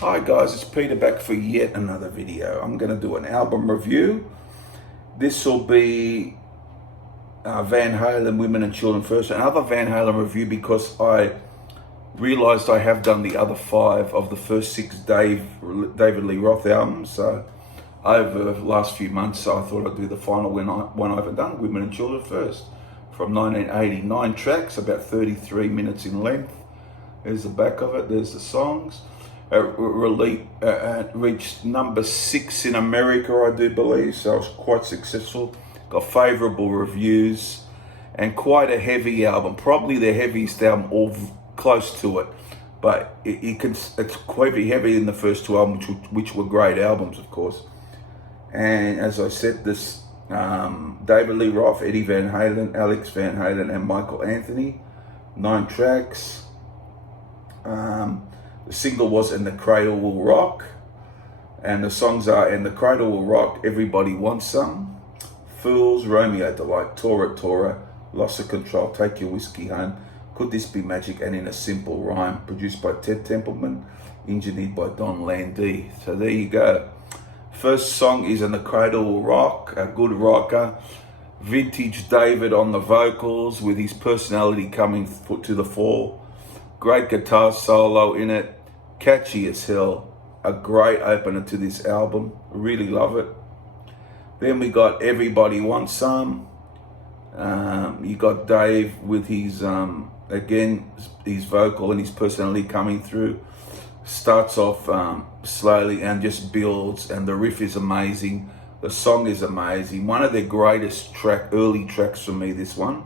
Hi guys, it's Peter back for yet another video. I'm going to do an album review. This will be Van Halen, Women and Children First. Another Van Halen review because I realised I have done the other 5 of the first 6 David Lee Roth albums. So over the last few months, I thought I'd do the final one I haven't done, Women and Children First. From 1989 tracks, about 33 minutes in length. There's the back of it, there's the songs. Reached number 6 in America, I do believe, so it was quite successful. Got favourable reviews and quite a heavy album, probably the heaviest album, or close to it. But it's quite heavy in the first 2 albums, which were great albums, of course. And as I said, this David Lee Roth, Eddie Van Halen, Alex Van Halen, and Michael Anthony, 9 tracks. The single was "And the Cradle Will Rock," and the songs are "And the Cradle Will Rock," "Everybody Wants Some," "Fools," "Romeo Delight," "Tora Tora," "Loss of Control," "Take Your Whiskey Home," "Could This Be Magic," and "In a Simple Rhyme," produced by Ted Templeman, engineered by Don Landee. So there you go. First song is "And the Cradle Will Rock," a good rocker. Vintage David on the vocals with his personality coming to the fore. Great guitar solo in it. Catchy as hell. A great opener to this album. Really love it. Then we got "Everybody Wants Some." You got Dave with his, again, his vocal and his personality coming through. Starts off slowly and just builds, and the riff is amazing. The song is amazing. One of the greatest early tracks for me, this one.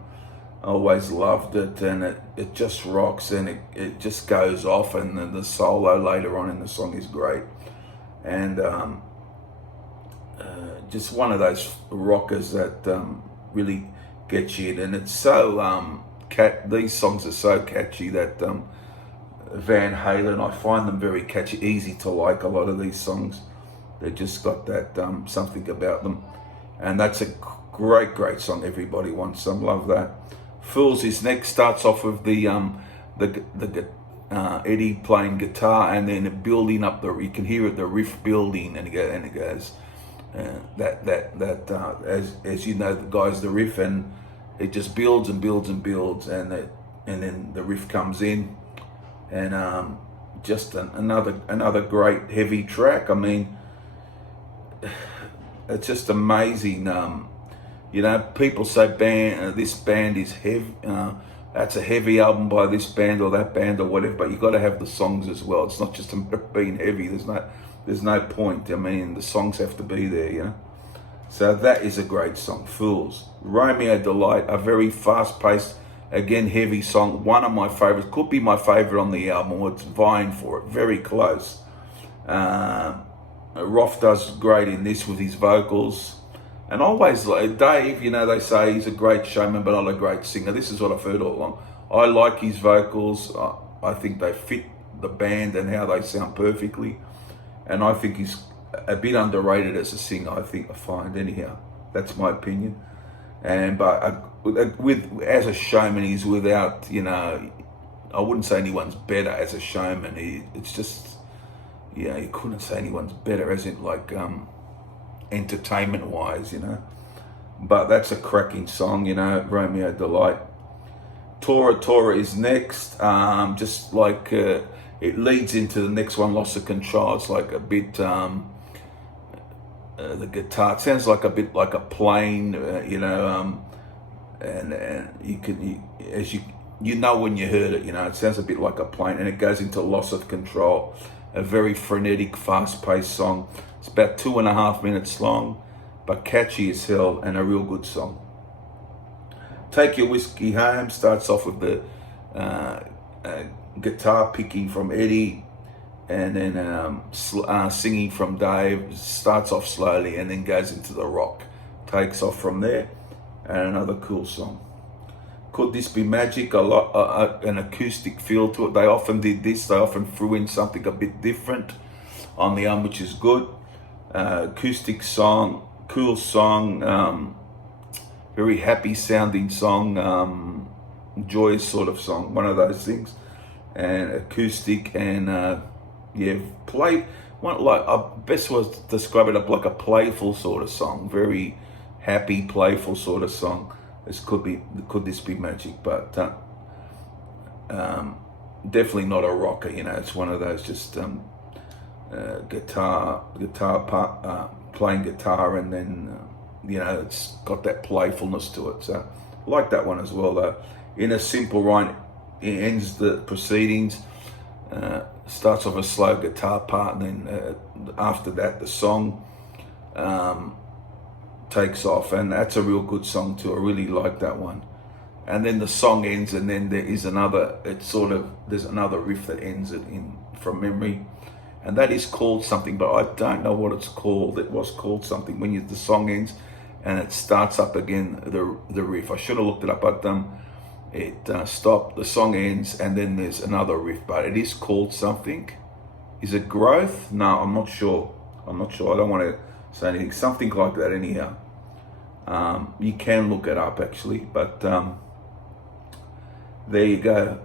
I always loved it, and it just rocks, and it just goes off, and the solo later on in the song is great. And just one of those rockers that really gets you in. And it's so, these songs are so catchy that Van Halen, I find them very catchy, easy to like, a lot of these songs. They just got that something about them. And that's a great song, "Everybody Wants Some," love that. "Fools" is next. Starts off with the Eddie playing guitar, and then building up you can hear it, the riff building, and it goes as you know, guys, the riff, and it just builds and builds and builds, and then the riff comes in, and just another great heavy track. I mean, it's just amazing. People say this band is heavy. That's a heavy album by this band or that band or whatever. But you got to have the songs as well. It's not just being heavy. There's no point. I mean, the songs have to be there. So that is a great song. "Fools." "Romeo Delight," a very fast-paced, again heavy song. One of my favorites. Could be my favorite on the album. It's vying for it. Very close. Roth does great in this with his vocals. And always, Dave, they say he's a great showman, but not a great singer. This is what I've heard all along. I like his vocals. I think they fit the band and how they sound perfectly. And I think he's a bit underrated as a singer, I find, anyhow. That's my opinion. But as a showman, he's without, I wouldn't say anyone's better as a showman. It's just, you couldn't say anyone's better, as in entertainment wise, but that's a cracking song, "Romeo Delight." "Tora Tora" is next. Just like it leads into the next one, "Loss of Control." It's like a bit the guitar, it sounds like a bit like a plane, and you can, as you know when you heard it, it sounds a bit like a plane, and it goes into "Loss of Control," a very frenetic, fast-paced song. It's about 2.5 minutes long, but catchy as hell, and a real good song. "Take Your Whiskey Home" starts off with the guitar picking from Eddie, and then singing from Dave. Starts off slowly and then goes into the rock. Takes off from there, and another cool song. "Could This Be Magic?" An acoustic feel to it. They often did this. They often threw in something a bit different on the album, which is good. Acoustic song, cool song, very happy sounding song, joyous sort of song, one of those things. And acoustic, and yeah, best was to describe it like a playful sort of song, very happy, playful sort of song. Could this be magic? But definitely not a rocker. It's one of those just playing guitar, and then it's got that playfulness to it. So I like that one as well. Though, in a simple rhyme, it ends the proceedings. Starts off a slow guitar part, and then after that the song takes off, and that's a real good song too. I really like that one. And then the song ends, and then there is another. There's another riff that ends it in from memory, and that is called something, but I don't know what it's called. It was called something when the song ends, and it starts up again. The riff. I should have looked it up, but it stopped. The song ends, and then there's another riff, but it is called something. Is it Growth? No, I'm not sure. I don't want to say anything. Something like that, anyhow. You can look it up actually, but there you go.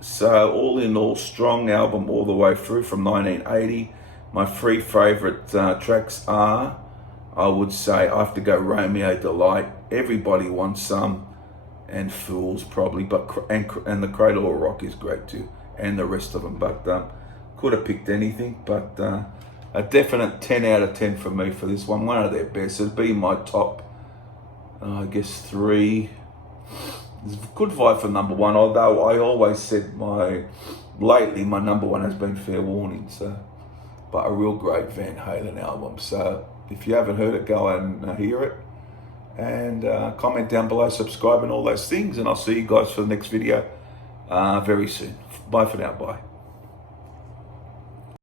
So all in all, strong album all the way through from 1980. My three favourite tracks are, I would say, I have to go Romeo Delight, Everybody Wants Some, and Fools probably, and the Cradle Will Rock is great too, and the rest of them. But could have picked anything, but a definite 10 out of 10 for me for this one. One of their best. It'd be my top, I guess, 3. It's a good vibe for number 1, although I always said lately my number 1 has been Fair Warning. So, but a real great Van Halen album. So if you haven't heard it, go out and hear it. And comment down below, subscribe and all those things, and I'll see you guys for the next video very soon. Bye for now. Bye.